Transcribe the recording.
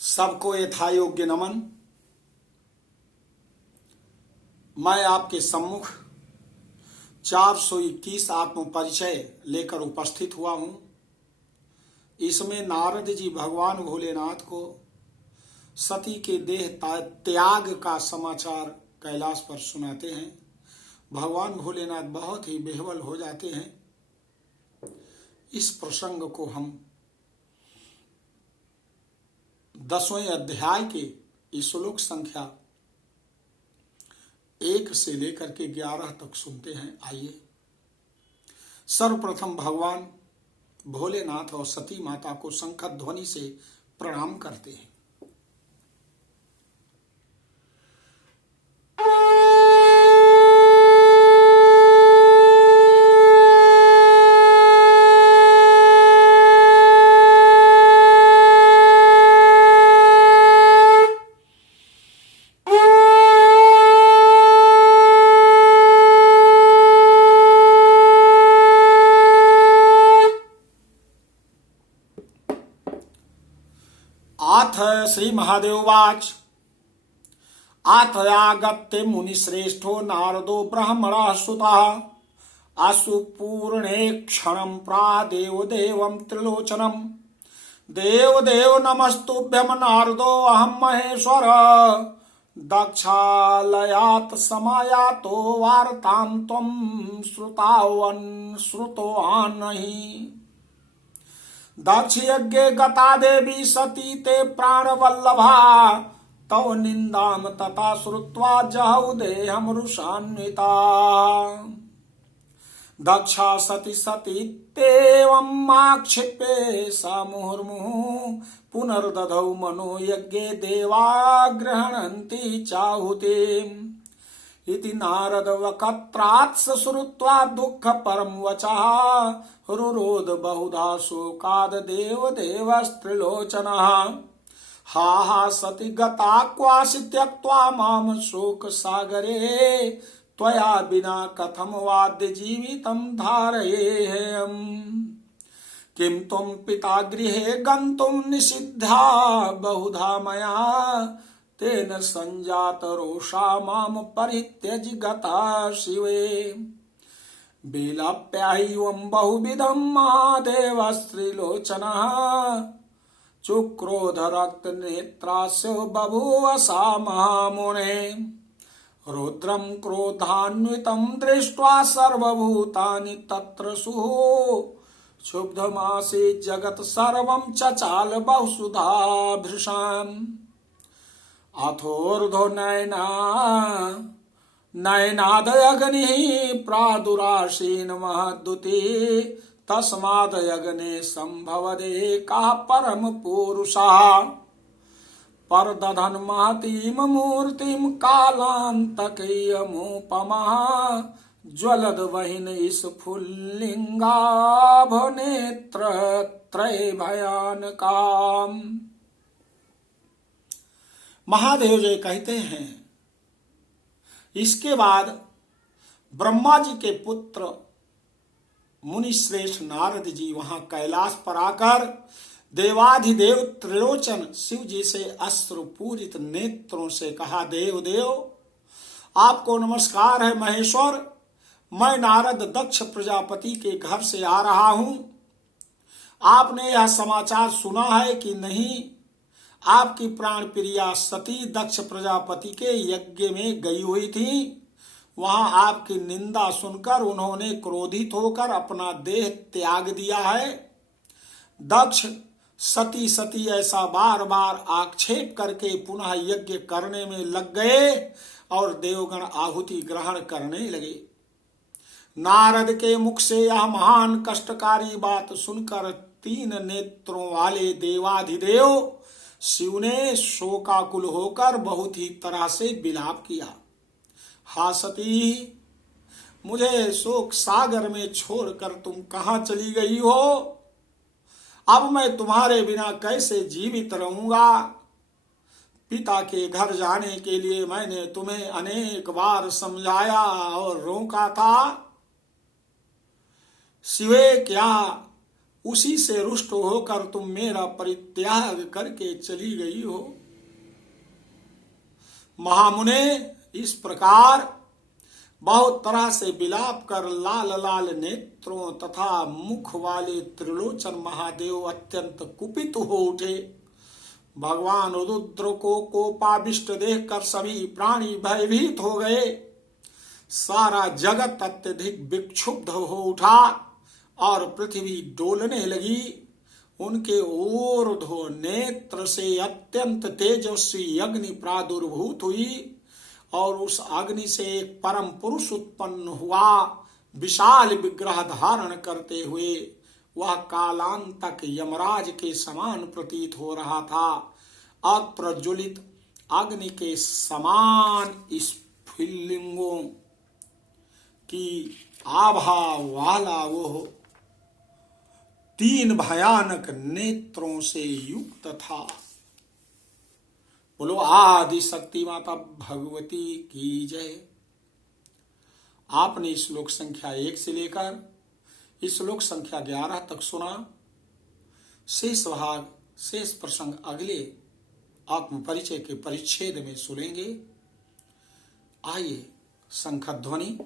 सबको यथायोग्य नमन। मैं आपके सम्मुख 421 आत्म परिचय लेकर उपस्थित हुआ हूं। इसमें नारद जी भगवान भोलेनाथ को सती के देह त्याग का समाचार कैलाश पर सुनाते हैं। भगवान भोलेनाथ बहुत ही बेहवल हो जाते हैं। इस प्रसंग को हम 10वें अध्याय के श्लोक संख्या 1 से लेकर के 11 तक सुनते हैं। आइए सर्वप्रथम भगवान भोलेनाथ और सती माता को शंख ध्वनि से प्रणाम करते हैं। आथ श्री महादेववाच आथयागत्य मुनिश्रेष्ठो नारदो ब्रह्मणः सुतः आसु पूर्णे क्षणं प्रादेवदेवं त्रिलोचनं देवदेव नमस्तुभ्यं नारदो अहं महेश्वर दक्षालयात् समायातो वार्तां त्वं श्रुतवानहि दक्ष यज्ञे गता देवी सती ते प्राणवल्लभा तव निंदाम तथा श्रुत्वा जहौ देहं रुषान्विता दक्षा सती सतीत्येवम् आक्षिप्य सा मुहुर्मुहुः पुनर्दधौ मनो यज्ञे देवा गृह्णन्ति चाहुतिम् इति नारद वक्त्रात् श्रुत्वा दुःख परम वचः रुरोद बहुधा शोकाद देवदेवस्त्रिलोचनः हा हा सति गता क्वासि त्यक्त्वा माम शोक सागरे त्वया बिना कथम वाद्य जीवितं धारयेयम् किं त्वं पिता गृहे गन्तुं निषिद्धा बहुधा मया तेन संजात रोषा माम परित्यज गता शिवे बेलाप्यायं बहुविधं महादेवस्त्रिलोचनः चुक्रोध रक्त नेत्रास्य बभूव सा महामुने रुद्रं क्रोधान्वितं दृष्ट्वा सर्वभूतानि तत्र क्षुब्धमासी जगत् सर्वं चचाल बहुसुधाभृशाम् अथोर्धो नयनादयग्निः प्रादुरासीन महद्युति तस्मादयग्ने संभवदे का परम पुरुषः परदधन महतीं मूर्तिं कालान्तकयमुपमः ज्वलद वहिन स्फुल्लिङ्गाभनेत्र त्रय भयानकाम्। महादेव जी कहते हैं, इसके बाद ब्रह्मा जी के पुत्र मुनिश्रेष्ठ नारद जी वहां कैलाश पर आकर देवाधिदेव त्रिलोचन शिव जी से अश्रुपूरित नेत्रों से कहा, देव देव आपको नमस्कार है महेश्वर। मैं नारद दक्ष प्रजापति के घर से आ रहा हूं। आपने यह समाचार सुना है कि नहीं? आपकी प्राण प्रिया सती दक्ष प्रजापति के यज्ञ में गई हुई थी। वहां आपकी निंदा सुनकर उन्होंने क्रोधित होकर अपना देह त्याग दिया है। दक्ष सती ऐसा बार बार आक्षेप करके पुनः यज्ञ करने में लग गए और देवगण आहुति ग्रहण करने लगे। नारद के मुख से यह महान कष्टकारी बात सुनकर 3 नेत्रों वाले देवाधिदेव शिव ने शोकाकुल होकर बहुत ही तरह से विलाप किया। हा सती, मुझे शोक सागर में छोड़कर तुम कहां चली गई हो? अब मैं तुम्हारे बिना कैसे जीवित रहूंगा? पिता के घर जाने के लिए मैंने तुम्हें अनेक बार समझाया और रोका था। शिवे क्या उसी से रुष्ट होकर तुम मेरा परित्याग करके चली गई हो। महामुने इस प्रकार बहुत तरह से विलाप कर लाल लाल नेत्रों तथा मुख वाले त्रिलोचन महादेव अत्यंत कुपित हो उठे। भगवान रुद्र को कोपाविष्ट देखकर सभी प्राणी भयभीत हो गए। सारा जगत अत्यधिक विक्षुब्ध हो उठा और पृथ्वी डोलने लगी। उनके ऊर्ध्व नेत्र से अत्यंत तेजस्वी अग्नि प्रादुर्भूत हुई और उस अग्नि से एक परम पुरुष उत्पन्न हुआ। विशाल विग्रह धारण करते हुए वह कालांतक यमराज के समान प्रतीत हो रहा था। अप्रज्वलित अग्नि के समान स्फुलिंगों की आभा वाला वो 3 भयानक नेत्रों से युक्त था। बोलो आदि शक्ति माता भगवती की जय। आपने श्लोक संख्या 1 से लेकर श्लोक संख्या 11 तक सुना। शेष भाग शेष प्रसंग अगले आत्म परिचय के परिच्छेद में सुनेंगे। आइए शंखध्वनि